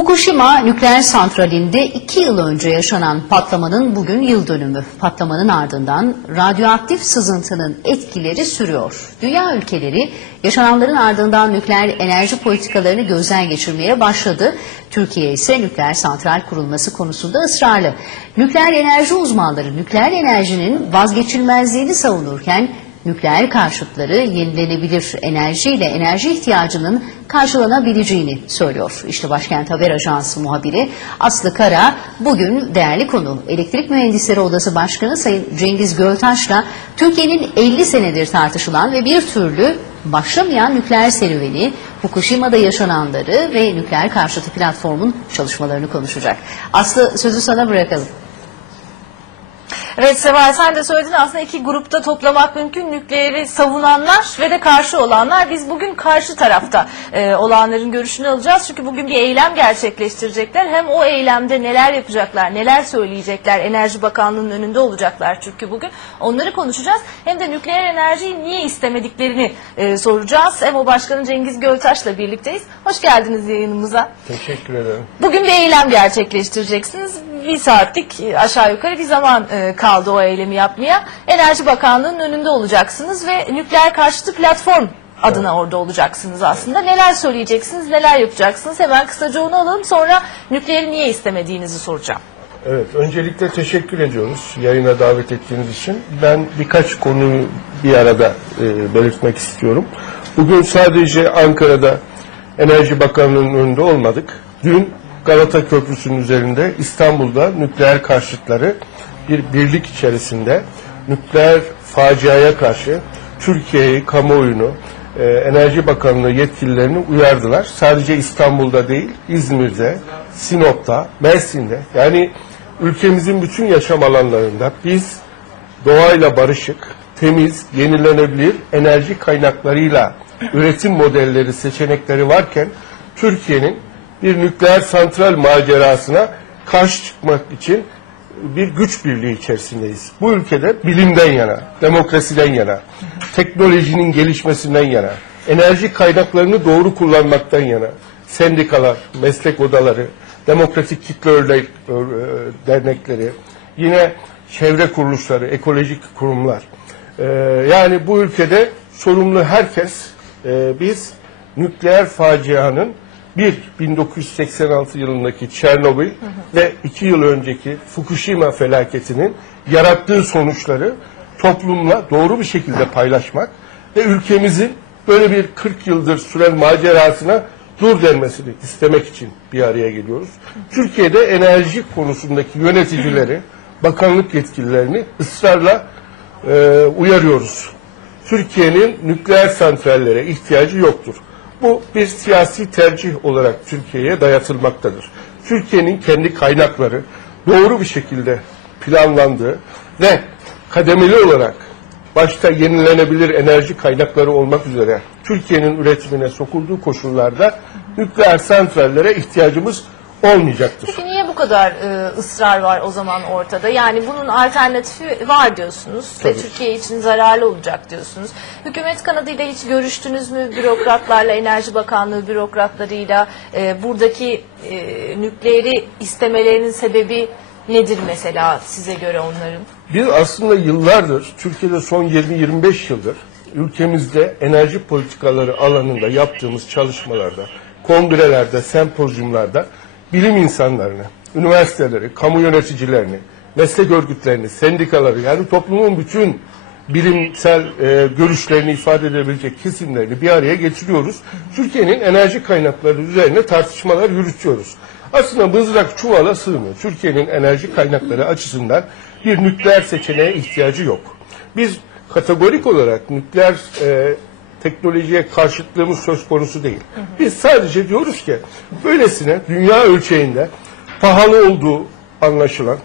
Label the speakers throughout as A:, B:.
A: Fukushima nükleer santralinde iki yıl önce yaşanan patlamanın bugün yıl dönümü. Patlamanın ardından radyoaktif sızıntının etkileri sürüyor. Dünya ülkeleri yaşananların ardından nükleer enerji politikalarını gözden geçirmeye başladı. Türkiye ise nükleer santral kurulması konusunda ısrarlı. Nükleer enerji uzmanları nükleer enerjinin vazgeçilmezliğini savunurken nükleer karşıtları yenilenebilir enerjiyle enerji ihtiyacının karşılanabileceğini söylüyor. İşte Başkent Haber Ajansı muhabiri Aslı Kara bugün değerli konu Elektrik Mühendisleri Odası Başkanı Sayın Cengiz Göltaş'la Türkiye'nin 50 senedir tartışılan ve bir türlü başlamayan nükleer serüveni, Fukushima'da yaşananları ve nükleer karşıtı platformun çalışmalarını konuşacak. Aslı sözü sana bırakalım.
B: Evet Seval sen de söyledin aslında iki grupta toplamak mümkün. Nükleeri savunanlar ve de karşı olanlar. Biz bugün karşı tarafta e, olanların görüşünü alacağız. Çünkü bugün bir eylem gerçekleştirecekler. Hem o eylemde neler yapacaklar, neler söyleyecekler. Enerji Bakanlığı'nın önünde olacaklar çünkü bugün. Onları konuşacağız. Hem de nükleer enerjiyi niye istemediklerini e, soracağız. Hem o Başkanı Cengiz Göltaş'la birlikteyiz. Hoş geldiniz yayınımıza.
C: Teşekkür ederim.
B: Bugün bir eylem gerçekleştireceksiniz. Bir saatlik e, aşağı yukarı bir zaman e, kaldı o eylemi yapmaya. Enerji Bakanlığı'nın önünde olacaksınız ve nükleer karşıtı platform adına orada olacaksınız aslında. Neler söyleyeceksiniz, neler yapacaksınız? Hemen kısaca onu alalım. Sonra nükleeri niye istemediğinizi soracağım.
C: Evet, öncelikle teşekkür ediyoruz yayına davet ettiğiniz için. Ben birkaç konuyu bir arada e, belirtmek istiyorum. Bugün sadece Ankara'da Enerji Bakanlığı'nın önünde olmadık. Dün Galata Köprüsü'nün üzerinde İstanbul'da nükleer karşıtları bir birlik içerisinde nükleer faciaya karşı Türkiye'yi, kamuoyunu, e, Enerji Bakanlığı yetkililerini uyardılar. Sadece İstanbul'da değil, İzmir'de, Sinop'ta, Mersin'de yani ülkemizin bütün yaşam alanlarında biz doğayla barışık, temiz, yenilenebilir enerji kaynaklarıyla üretim modelleri, seçenekleri varken Türkiye'nin bir nükleer santral macerasına karşı çıkmak için bir güç birliği içerisindeyiz. Bu ülkede bilimden yana, demokrasiden yana, teknolojinin gelişmesinden yana, enerji kaynaklarını doğru kullanmaktan yana, sendikalar, meslek odaları, demokratik kitle örnek, ör- e, dernekleri, yine çevre kuruluşları, ekolojik kurumlar. Ee, yani bu ülkede sorumlu herkes e, biz nükleer facianın bir 1986 yılındaki Çernobil ve iki yıl önceki Fukushima felaketinin yarattığı sonuçları toplumla doğru bir şekilde paylaşmak ve ülkemizin böyle bir 40 yıldır süren macerasına dur denmesini istemek için bir araya geliyoruz. Türkiye'de enerji konusundaki yöneticileri, bakanlık yetkililerini ısrarla e, uyarıyoruz. Türkiye'nin nükleer santrallere ihtiyacı yoktur. Bu bir siyasi tercih olarak Türkiye'ye dayatılmaktadır. Türkiye'nin kendi kaynakları doğru bir şekilde planlandığı ve kademeli olarak başta yenilenebilir enerji kaynakları olmak üzere Türkiye'nin üretimine sokulduğu koşullarda nükleer santrallere ihtiyacımız olmayacaktır.
B: Bu kadar e, ısrar var o zaman ortada? Yani bunun alternatifi var diyorsunuz ve. Türkiye için zararlı olacak diyorsunuz. Hükümet kanadıyla hiç görüştünüz mü bürokratlarla, Enerji Bakanlığı bürokratlarıyla? E, buradaki e, nükleeri istemelerinin sebebi nedir mesela size göre onların?
C: Biz aslında yıllardır, Türkiye'de son 20-25 yıldır ülkemizde enerji politikaları alanında yaptığımız çalışmalarda, kongrelerde, sempozyumlarda bilim insanlarını, üniversiteleri, kamu yöneticilerini, meslek örgütlerini, sendikaları yani toplumun bütün bilimsel e, görüşlerini ifade edebilecek kesimlerini bir araya getiriyoruz. Türkiye'nin enerji kaynakları üzerine tartışmalar yürütüyoruz. Aslında mızrak çuvala sığmıyor. Türkiye'nin enerji kaynakları açısından bir nükleer seçeneğe ihtiyacı yok. Biz kategorik olarak nükleer e, teknolojiye karşıtlığımız söz konusu değil. Biz sadece diyoruz ki böylesine dünya ölçeğinde pahalı olduğu anlaşılan,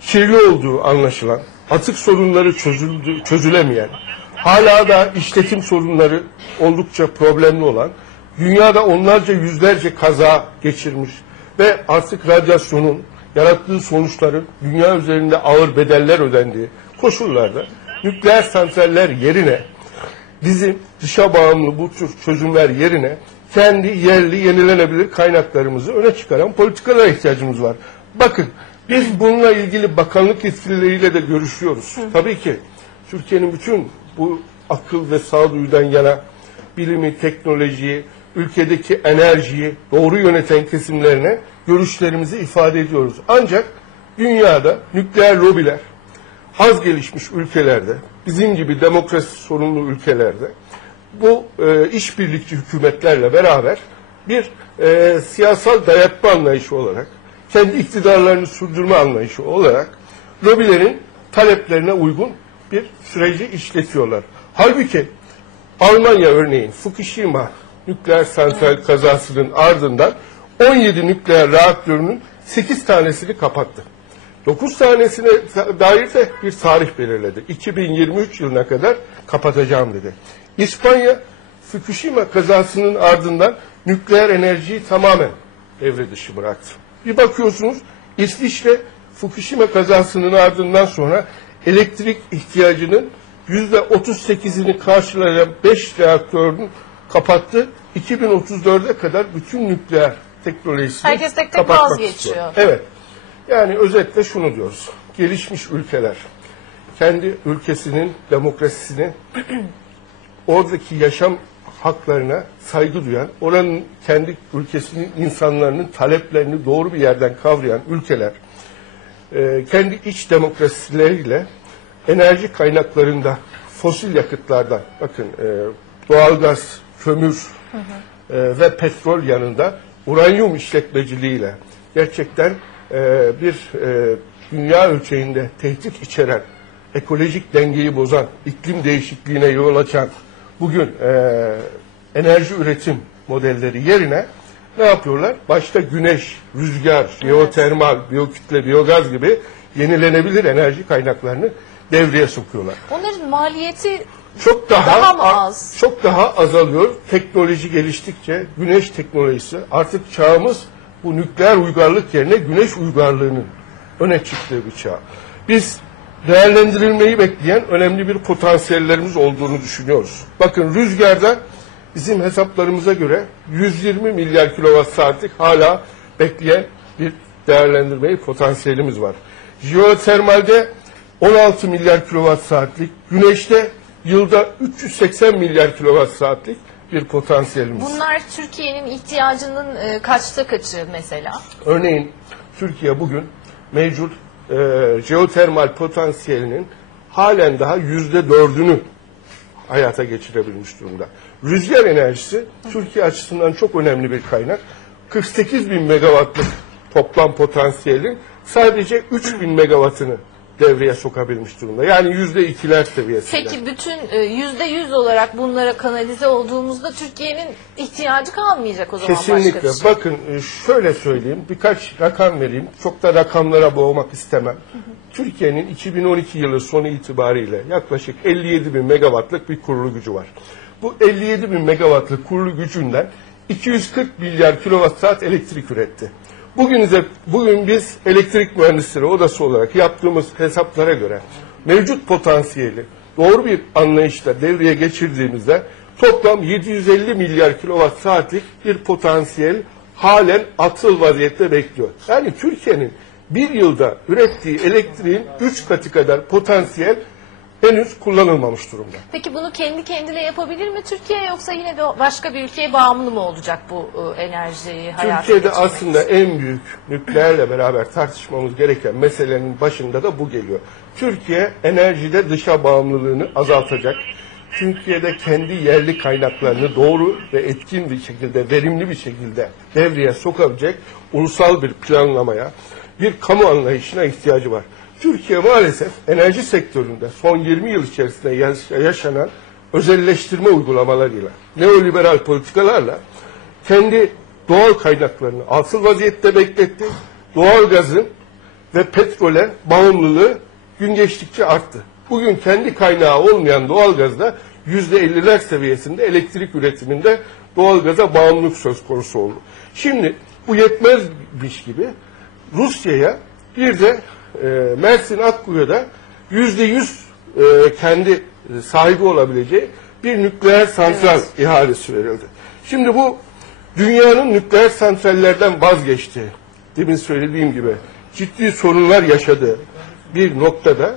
C: kirli olduğu anlaşılan, atık sorunları çözüldü, çözülemeyen, hala da işletim sorunları oldukça problemli olan, dünyada onlarca yüzlerce kaza geçirmiş ve artık radyasyonun yarattığı sonuçların dünya üzerinde ağır bedeller ödendiği koşullarda nükleer santraller yerine bizim dışa bağımlı bu tür çözümler yerine kendi yerli yenilenebilir kaynaklarımızı öne çıkaran politikalara ihtiyacımız var. Bakın biz bununla ilgili bakanlık yetkilileriyle de görüşüyoruz. Tabii ki Türkiye'nin bütün bu akıl ve sağduyudan yana bilimi, teknolojiyi, ülkedeki enerjiyi doğru yöneten kesimlerine görüşlerimizi ifade ediyoruz. Ancak dünyada nükleer lobiler az gelişmiş ülkelerde, bizim gibi demokrasi sorunlu ülkelerde bu e, işbirlikçi hükümetlerle beraber bir e, siyasal dayatma anlayışı olarak, kendi iktidarlarını sürdürme anlayışı olarak lobilerin taleplerine uygun bir süreci işletiyorlar. Halbuki Almanya örneğin Fukushima nükleer santral kazasının ardından 17 nükleer reaktörünün 8 tanesini kapattı. 9 tanesine dair de bir tarih belirledi. 2023 yılına kadar kapatacağım dedi. İspanya Fukushima kazasının ardından nükleer enerjiyi tamamen devre dışı bıraktı. Bir bakıyorsunuz İsviçre Fukushima kazasının ardından sonra elektrik ihtiyacının %38'ini karşılayan 5 reaktörünü kapattı. 2034'e kadar bütün nükleer teknolojisini
B: Herkes tek tek vazgeçiyor.
C: istiyor. Evet. Yani özetle şunu diyoruz. Gelişmiş ülkeler kendi ülkesinin demokrasisini oradaki yaşam haklarına saygı duyan, oranın kendi ülkesinin insanların taleplerini doğru bir yerden kavrayan ülkeler e, kendi iç demokrasileriyle enerji kaynaklarında fosil yakıtlardan bakın e, doğalgaz, kömür e, ve petrol yanında uranyum işletmeciliğiyle gerçekten e, bir dünya ölçeğinde tehdit içeren, ekolojik dengeyi bozan, iklim değişikliğine yol açan bugün e, enerji üretim modelleri yerine ne yapıyorlar? Başta güneş, rüzgar, jeotermal, biyokütle, biyogaz gibi yenilenebilir enerji kaynaklarını devreye sokuyorlar.
B: Onların maliyeti
C: Çok daha,
B: Daha mı az?
C: çok daha azalıyor. Teknoloji geliştikçe güneş teknolojisi artık çağımız bu nükleer uygarlık yerine güneş uygarlığının öne çıktığı bir çağ. Biz değerlendirilmeyi bekleyen önemli bir potansiyellerimiz olduğunu düşünüyoruz. Bakın rüzgarda bizim hesaplarımıza göre 120 milyar kilowatt saatlik hala bekleyen bir değerlendirmeyi potansiyelimiz var. Jeotermalde 16 milyar kilowatt saatlik, güneşte yılda 380 milyar kilowatt saatlik bir potansiyelimiz.
B: bunlar Türkiye'nin ihtiyacının e, kaçta kaçı mesela?
C: Örneğin Türkiye bugün mevcut e, jeotermal potansiyelinin halen daha yüzde dördünü hayata geçirebilmiş durumda. Rüzgar enerjisi Türkiye açısından çok önemli bir kaynak. 48 bin megawattlık toplam potansiyelin sadece 3 bin megawattını devreye sokabilmiş durumda. Yani yüzde ikiler seviyesinde.
B: Peki bütün e, yüzde yüz olarak bunlara kanalize olduğumuzda Türkiye'nin ihtiyacı kalmayacak o zaman
C: Kesinlikle.
B: başka şey.
C: Bakın e, şöyle söyleyeyim. Birkaç rakam vereyim. Çok da rakamlara boğmak istemem. Türkiye'nin 2012 yılı sonu itibariyle yaklaşık 57 bin megawattlık bir kurulu gücü var. Bu 57 bin megawattlık kurulu gücünden 240 milyar kilowatt saat elektrik üretti. Bugün, de, bugün biz elektrik mühendisleri odası olarak yaptığımız hesaplara göre mevcut potansiyeli doğru bir anlayışla devreye geçirdiğimizde toplam 750 milyar kilowatt saatlik bir potansiyel halen atıl vaziyette bekliyor. Yani Türkiye'nin bir yılda ürettiği elektriğin 3 katı kadar potansiyel henüz kullanılmamış durumda.
B: Peki bunu kendi kendine yapabilir mi Türkiye yoksa yine de başka bir ülkeye bağımlı mı olacak bu e, enerjiyi hayata
C: Türkiye'de
B: geçirmek
C: aslında en büyük nükleerle beraber tartışmamız gereken meselenin başında da bu geliyor. Türkiye enerjide dışa bağımlılığını azaltacak. Türkiye'de kendi yerli kaynaklarını doğru ve etkin bir şekilde, verimli bir şekilde devreye sokabilecek ulusal bir planlamaya, bir kamu anlayışına ihtiyacı var. Türkiye maalesef enerji sektöründe son 20 yıl içerisinde yaş- yaşanan özelleştirme uygulamalarıyla, neoliberal politikalarla kendi doğal kaynaklarını asıl vaziyette bekletti. Doğal gazın ve petrole bağımlılığı gün geçtikçe arttı. Bugün kendi kaynağı olmayan doğal gazda yüzde elliler seviyesinde elektrik üretiminde doğal gaza bağımlılık söz konusu oldu. Şimdi bu yetmezmiş gibi Rusya'ya bir de e, Mersin Akkuyu'da yüzde yüz e, kendi sahibi olabileceği bir nükleer santral ihalesi verildi. Şimdi bu Dünyanın nükleer santrallerden vazgeçti. Demin söylediğim gibi ciddi sorunlar yaşadığı bir noktada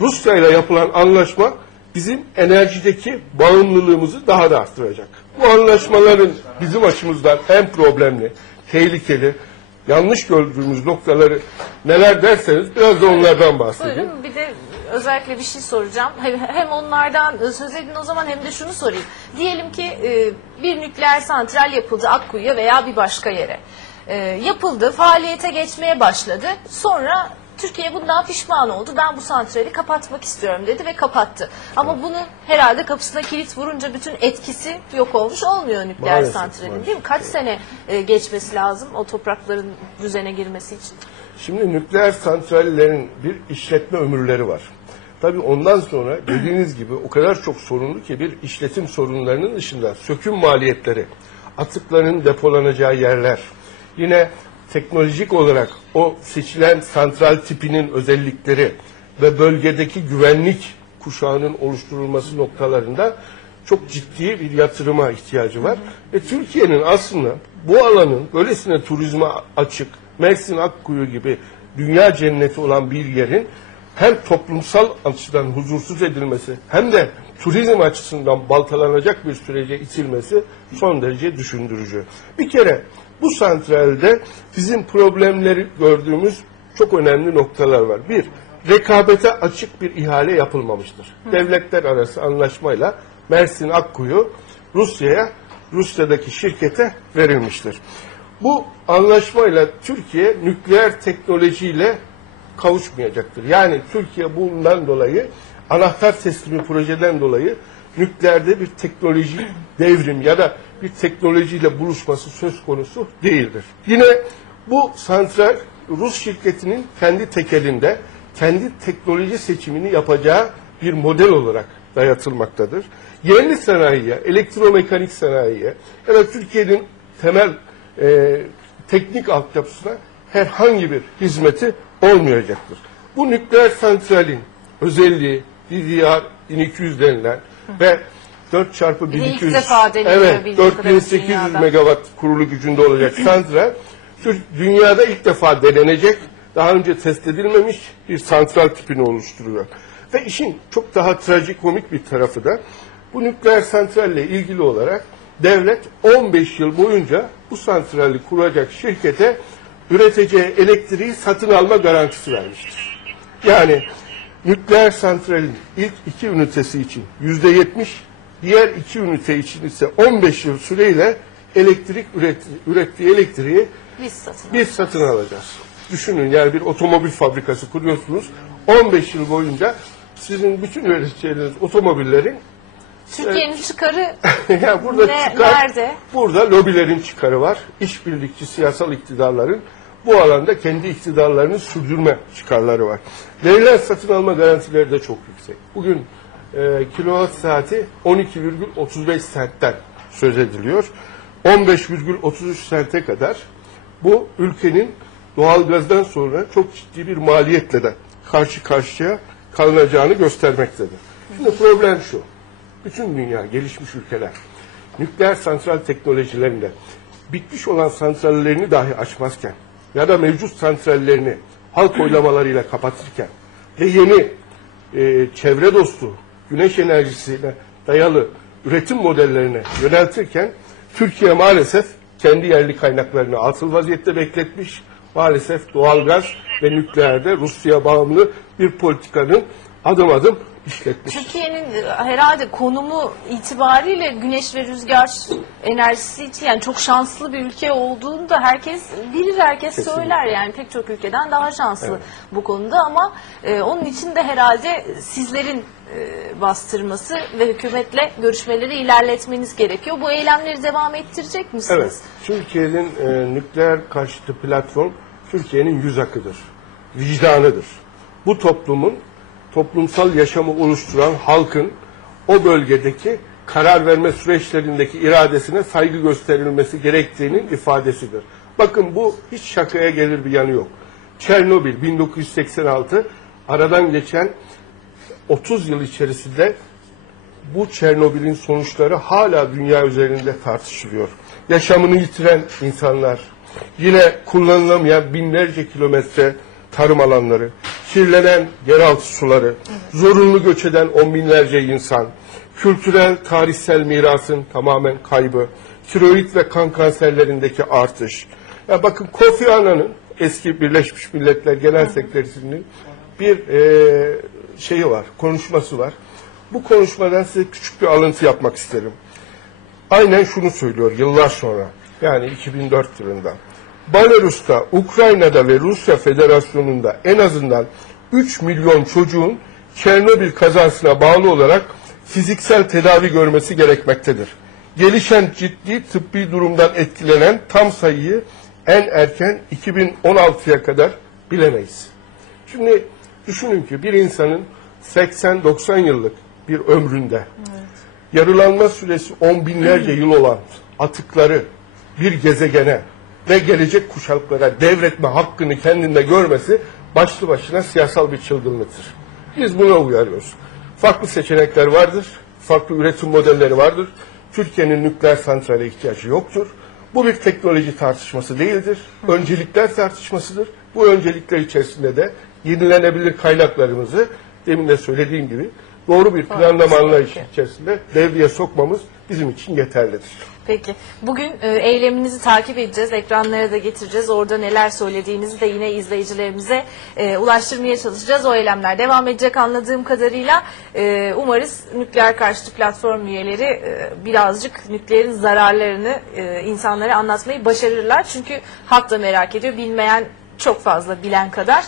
C: Rusya ile yapılan anlaşma bizim enerjideki bağımlılığımızı daha da arttıracak. Bu anlaşmaların bizim açımızdan en problemli, tehlikeli, yanlış gördüğümüz noktaları neler derseniz biraz da onlardan bahsedeyim.
B: Buyurun bir de özellikle bir şey soracağım. Hem- Hem onlardan söz edin o zaman hem de şunu sorayım. Diyelim ki e, bir nükleer santral yapıldı Akkuyu'ya veya bir başka yere. E, Yapıldı, faaliyete geçmeye başladı. Sonra Türkiye bundan pişman oldu. Ben bu santrali kapatmak istiyorum dedi ve kapattı. Ama bunun herhalde kapısına kilit vurunca bütün etkisi yok olmuş olmuyor nükleer
C: Maalesef,
B: santralin
C: maalesef.
B: değil mi? Kaç sene e, geçmesi lazım o toprakların düzene girmesi için?
C: Şimdi nükleer santrallerin bir işletme ömürleri var. Tabii ondan sonra dediğiniz gibi o kadar çok sorunlu ki bir işletim sorunlarının dışında söküm maliyetleri, atıkların depolanacağı yerler, yine teknolojik olarak o seçilen santral tipinin özellikleri ve bölgedeki güvenlik kuşağının oluşturulması noktalarında çok ciddi bir yatırıma ihtiyacı var. Ve Türkiye'nin aslında bu alanın böylesine turizme açık, Mersin Akkuyu gibi dünya cenneti olan bir yerin hem toplumsal açıdan huzursuz edilmesi hem de turizm açısından baltalanacak bir sürece itilmesi son derece düşündürücü. Bir kere bu santralde bizim problemleri gördüğümüz çok önemli noktalar var. Bir, rekabete açık bir ihale yapılmamıştır. Devletler arası anlaşmayla Mersin Akkuyu Rusya'ya, Rusya'daki şirkete verilmiştir. Bu anlaşmayla Türkiye nükleer teknolojiyle kavuşmayacaktır. Yani Türkiye bundan dolayı anahtar teslimi projeden dolayı nükleerde bir teknoloji devrim ya da bir teknolojiyle buluşması söz konusu değildir. Yine bu santral Rus şirketinin kendi tekelinde kendi teknoloji seçimini yapacağı bir model olarak dayatılmaktadır. Yerli sanayiye, elektromekanik sanayiye ya da Türkiye'nin temel e, teknik altyapısına herhangi bir hizmeti olmayacaktır. Bu nükleer santralin özelliği DDR 1200 denilen ve 4 çarpı
B: Bir de ilk
C: 1200
B: defa deniliyor
C: evet
B: bildiğim kadarıyla
C: 4800
B: dünyada.
C: megawatt kurulu gücünde olacak santral Tür- dünyada ilk defa denenecek daha önce test edilmemiş bir santral tipini oluşturuyor. Ve işin çok daha trajikomik bir tarafı da bu nükleer santralle ilgili olarak devlet 15 yıl boyunca bu santrali kuracak şirkete üreteceği elektriği satın alma garantisi vermiştir. Yani nükleer santralin ilk iki ünitesi için yüzde yetmiş, diğer iki ünite için ise 15 yıl süreyle elektrik üretti, ürettiği elektriği
B: Biz satın
C: biz satın alacağız. Düşünün yani bir otomobil fabrikası kuruyorsunuz. 15 yıl boyunca sizin bütün üreteceğiniz otomobillerin
B: Türkiye'nin çıkarı
C: yani burada
B: Ne-
C: çıkar,
B: nerede?
C: burada lobilerin çıkarı var. İşbirlikçi siyasal iktidarların bu alanda kendi iktidarlarını sürdürme çıkarları var. Verilen satın alma garantileri de çok yüksek. Bugün e, kilowatt saati 12,35 sentten söz ediliyor. 15,33 sente kadar bu ülkenin doğalgazdan sonra çok ciddi bir maliyetle de karşı karşıya kalınacağını göstermektedir. Şimdi problem şu bütün dünya, gelişmiş ülkeler nükleer santral teknolojilerinde bitmiş olan santrallerini dahi açmazken ya da mevcut santrallerini halk oylamalarıyla kapatırken ve yeni e, çevre dostu güneş enerjisine dayalı üretim modellerine yöneltirken Türkiye maalesef kendi yerli kaynaklarını atıl vaziyette bekletmiş. Maalesef doğalgaz ve nükleerde Rusya bağımlı bir politikanın adım adım işletmiş.
B: Türkiye'nin e, herhalde konumu itibariyle güneş ve rüzgar enerjisi için yani çok şanslı bir ülke olduğunu da herkes bilir, herkes
C: Kesinlikle.
B: söyler yani pek çok ülkeden daha şanslı bu konuda ama e, onun için de herhalde sizlerin e, bastırması ve hükümetle görüşmeleri ilerletmeniz gerekiyor. Bu eylemleri devam ettirecek misiniz?
C: Evet, Türkiye'nin e, nükleer karşıtı platform Türkiye'nin yüz akıdır, vicdanıdır. Bu toplumun toplumsal yaşamı oluşturan halkın o bölgedeki karar verme süreçlerindeki iradesine saygı gösterilmesi gerektiğinin ifadesidir. Bakın bu hiç şakaya gelir bir yanı yok. Çernobil 1986 aradan geçen 30 yıl içerisinde bu Çernobil'in sonuçları hala dünya üzerinde tartışılıyor. yaşamını yitiren insanlar, yine kullanılamayan binlerce kilometre tarım alanları, kirlenen yeraltı suları, zorunlu göç eden on binlerce insan, kültürel, tarihsel mirasın tamamen kaybı, tiroid ve kan kanserlerindeki artış. Ya bakın Kofi Annan'ın eski Birleşmiş Milletler Genel Sekreterinin bir e, şeyi var, konuşması var. Bu konuşmadan size küçük bir alıntı yapmak isterim. Aynen şunu söylüyor yıllar sonra. Yani 2004 yılında. Belarus'ta, Ukrayna'da ve Rusya Federasyonu'nda en azından 3 milyon çocuğun Çernobil kazasına bağlı olarak fiziksel tedavi görmesi gerekmektedir. Gelişen ciddi tıbbi durumdan etkilenen tam sayıyı en erken 2016'ya kadar bilemeyiz. Şimdi düşünün ki bir insanın 80-90 yıllık bir ömründe yarılanma süresi on binlerce yıl olan atıkları bir gezegene ve gelecek kuşaklara devretme hakkını kendinde görmesi başlı başına siyasal bir çılgınlıktır. Biz buna uyarıyoruz. Farklı seçenekler vardır, farklı üretim modelleri vardır. Türkiye'nin nükleer santrale ihtiyacı yoktur. Bu bir teknoloji tartışması değildir. Öncelikler tartışmasıdır. Bu öncelikler içerisinde de yenilenebilir kaynaklarımızı demin de söylediğim gibi doğru bir planlama anlayışı içerisinde devreye sokmamız bizim için yeterlidir.
B: Peki. Bugün e, eyleminizi takip edeceğiz. Ekranlara da getireceğiz. Orada neler söylediğinizi de yine izleyicilerimize e, ulaştırmaya çalışacağız. O eylemler devam edecek anladığım kadarıyla. E, umarız nükleer karşıtı platform üyeleri e, birazcık nükleerin zararlarını e, insanlara anlatmayı başarırlar. Çünkü halk da merak ediyor. Bilmeyen çok fazla bilen kadar.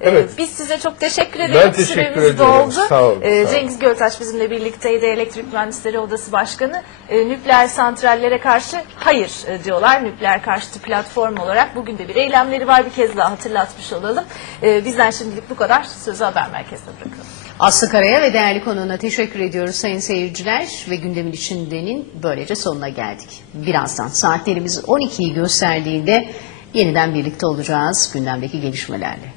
B: E,
C: Evet.
B: Biz size çok teşekkür
C: Ben
B: ederim.
C: teşekkür
B: Süremiz
C: ediyorum.
B: doldu.
C: Sağ olun, sağ olun.
B: Cengiz Göltaş bizimle birlikteydi. Elektrik Mühendisleri Odası Başkanı. E, nükleer santrallere karşı hayır e, diyorlar. Nükleer karşıtı platform olarak. Bugün de bir eylemleri var. Bir kez daha hatırlatmış olalım. Bizden şimdilik bu kadar. Sözü haber merkezine bırakalım.
A: Aslı Kara'ya ve değerli konuğuna teşekkür ediyoruz sayın seyirciler ve gündemin içindenin böylece sonuna geldik. Birazdan saatlerimiz 12'yi gösterdiğinde yeniden birlikte olacağız gündemdeki gelişmelerle.